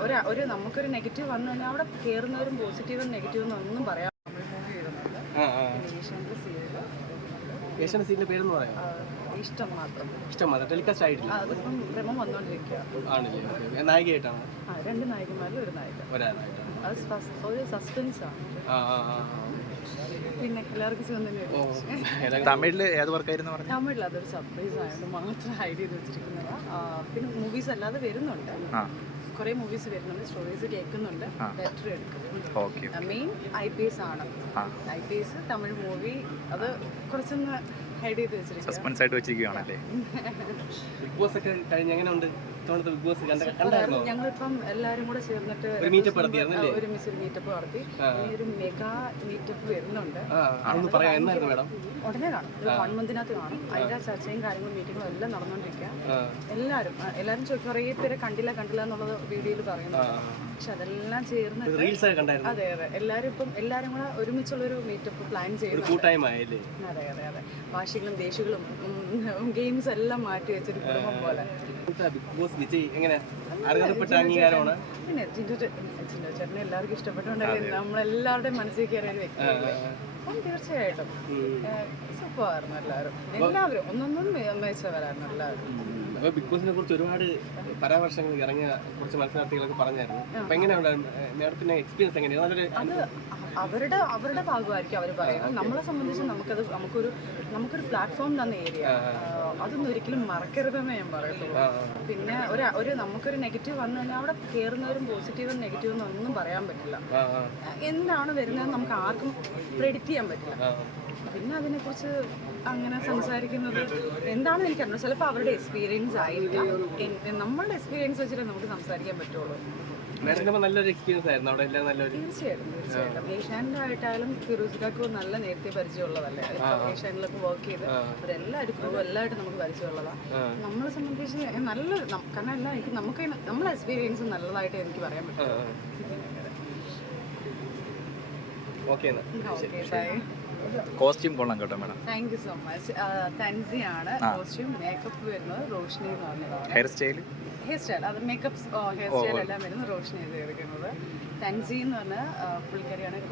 ഒരു ഒരു നമുക്കൊരു നെഗറ്റീവ് വന്നു കഴിഞ്ഞാൽ അവിടെ കയറുന്നവരും പോസിറ്റീവും നെഗറ്റീവും ഒന്നും പറയാം പേരെന്ന് പറയാം ഇഷ്ടം മാത്രം. ഇഷ്ടം മാത്രം. ടെലികാസ്റ്റ് ആയിട്ടില്ല? ആ, അതിപ്പം ഭ്രമം വന്നുകൊണ്ടിരിക്കുക ആണല്ലേ? നായികയായിട്ടാണ്? രണ്ട് നായകന്മാരിൽ ഒരു നായിക. ഒരാളായിട്ടാണ്. അത് ഒരു സസ്പെൻസ് പിന്നെ എല്ലാവർക്കും ഏതാ- ഏത് വർക്കായിരുന്നു പറഞ്ഞു തമിഴിൽ അതൊരു സർപ്രൈസ് ആയതുകൊണ്ട് മാത്രം ഹൈഡ് ചെയ്ത് വെച്ചിരിക്കുന്നതാണ് പിന്നെ മൂവീസ് അല്ലാതെ വരുന്നുണ്ട്. കുറേ മൂവീസ് വരുന്നുണ്ട് സ്റ്റോറീസ് കേൾക്കുന്നുണ്ട്. ബെറ്റർ എടുക്കുന്നുണ്ട്. Okay main I P S ആണ്. I P S Tamil movie അത് കുറച്ചൊന്ന് ഹൈഡ് ചെയ്ത് വെച്ചിരിക്കുക സസ്പെൻസ് ആയിട്ട് വെച്ചിരിക്കുകയാണല്ലേ ബിഗ് ബോസ് ഒക്കെ കഴിഞ്ഞ് എങ്ങനെയുണ്ട്? ഇത്തവണത്തെ ബിഗ് ബോസ് ഞങ്ങളിപ്പം എല്ലാവരും കൂടെ ചേർന്നിട്ട് ഒരു meetup നടത്തിയായിരുന്നല്ലേ? ഒരു മീറ്റപ്പ് നടത്തി. ഒരു മെഗാ മീറ്റപ്പ് വരുന്നുണ്ട്. ഉടനെ കാണും. ഒരു വൺ മന്തിനകത്ത് കാണും. അതിന്റെ ചർച്ചയും കാര്യങ്ങളും മീറ്റിങ്ങും എല്ലാം നടന്നുകൊണ്ടിരിക്കുക എല്ലാരും എല്ലാവരും എല്ലാവരും ചോദിക്കും കുറേ പേരെ കണ്ടില്ല കണ്ടില്ല എന്നുള്ളത് വീഡിയോയിൽ പറയുന്നത് പക്ഷെ അതെല്ലാം ചേർന്ന് അതെ അതെ. എല്ലാരും ഇപ്പം എല്ലാരും കൂടെ ഒരുമിച്ചുള്ള ഒരു മീറ്റപ്പ് പ്ലാൻ ചെയ്യുന്നു അതെ അതെ അതെ. ഭാഷകളും ദേഷ്യങ്ങളും ഗെയിംസ് എല്ലാം മാറ്റി വെച്ചൊരു കുടുംബം പോലെ. പിന്നെ ജിൻഡു ചേട്ടനെ എല്ലാവർക്കും ഇഷ്ടപ്പെട്ടുകൊണ്ടല്ലേ നമ്മളെല്ലാവരുടെയും മനസ്സിൽ കയറിയ ഒരു വ്യക്തിയല്ലേ അപ്പം തീർച്ചയായിട്ടും. സൂപ്പറായിരുന്നു എല്ലാവരും. എല്ലാവരും ഒന്നൊന്നും മികച്ചവരായിരുന്നു എല്ലാവരും. അപ്പൊ ബിഗ് ബോസിനെ കുറിച്ച് ഒരുപാട് പരാമർശങ്ങൾ ഇറങ്ങിയ കുറച്ച് മത്സരാർത്ഥികളൊക്കെ പറഞ്ഞായിരുന്നു. അപ്പം എങ്ങനെയാണ് മാഡത്തിന്റെ എക്സ്പീരിയൻസ് എങ്ങനെയാണ് നല്ലൊരു അവരുടെ അവരുടെ ഭാഗമായിരിക്കും അവർ പറയുന്നത്. നമ്മളെ സംബന്ധിച്ച് നമുക്കത് നമുക്കൊരു നമുക്കൊരു പ്ലാറ്റ്ഫോം തന്ന ഏരിയ അതൊന്നും ഒരിക്കലും മറക്കരുതെന്ന് ഞാൻ പറയത്തുള്ളൂ. പിന്നെ ഒരു ഒരു നമുക്കൊരു നെഗറ്റീവ് വന്നു കഴിഞ്ഞാൽ അവിടെ കയറുന്നവരും പോസിറ്റീവും നെഗറ്റീവും ഒന്നും പറയാൻ പറ്റില്ല. എന്താണ് വരുന്നത് നമുക്ക് ആർക്കും പ്രെഡിക്റ്റ് ചെയ്യാൻ പറ്റില്ല. പിന്നെ അതിനെക്കുറിച്ച് അങ്ങനെ സംസാരിക്കുന്നത് എന്താണെന്ന് എനിക്കറിയാം ചിലപ്പോൾ അവരുടെ എക്സ്പീരിയൻസ് ആയിരിക്കാം. നമ്മളുടെ എക്സ്പീരിയൻസ് വെച്ചിട്ട് നമുക്ക് സംസാരിക്കാൻ പറ്റുള്ളൂ. നല്ലൊരു എക്സ്പീരിയൻസ് ആയിരുന്നു. അവിടെ എല്ലാം നല്ലൊരു തീർച്ചയായിട്ടും തീർച്ചയായിട്ടും. ഏഷ്യാനിലായിട്ടായാലും ഫിറൂസിനൊക്കെ നല്ല നേരത്തെ പരിചയമുള്ളതല്ലേ? ഏഷ്യാനിലൊക്കെ വർക്ക് ചെയ്ത് അവരെല്ലാവരും ക്രൂ എല്ലായിട്ടും നമുക്ക് പരിചയമുള്ളതാണ് നമ്മളെ സംബന്ധിച്ച് നല്ല കാരണം എല്ലാം എനിക്ക് നമുക്ക് നമ്മളെ എക്സ്പീരിയൻസ് നല്ലതായിട്ട് എനിക്ക് പറയാൻ പറ്റും. ഓക്കെ കോസ്റ്റ്യൂം കൊള്ളാം കേട്ടോ madam. Thank you so much തൻസിയാണ് costume makeup വരുന്നത് റോഷ്നി എന്ന് പറഞ്ഞതാണ് ഹെയർ സ്റ്റൈൽ ഹെയർ സ്റ്റൈൽ അത് മേക്കപ്പ് ഹെയർ സ്റ്റൈൽ എല്ലാം വരുന്നത് റോഷ്നി ചെയ്തിരിക്കുന്നത്. തൻസി എന്ന് പറഞ്ഞ ആ, പുള്ളിക്കാരിയാണ്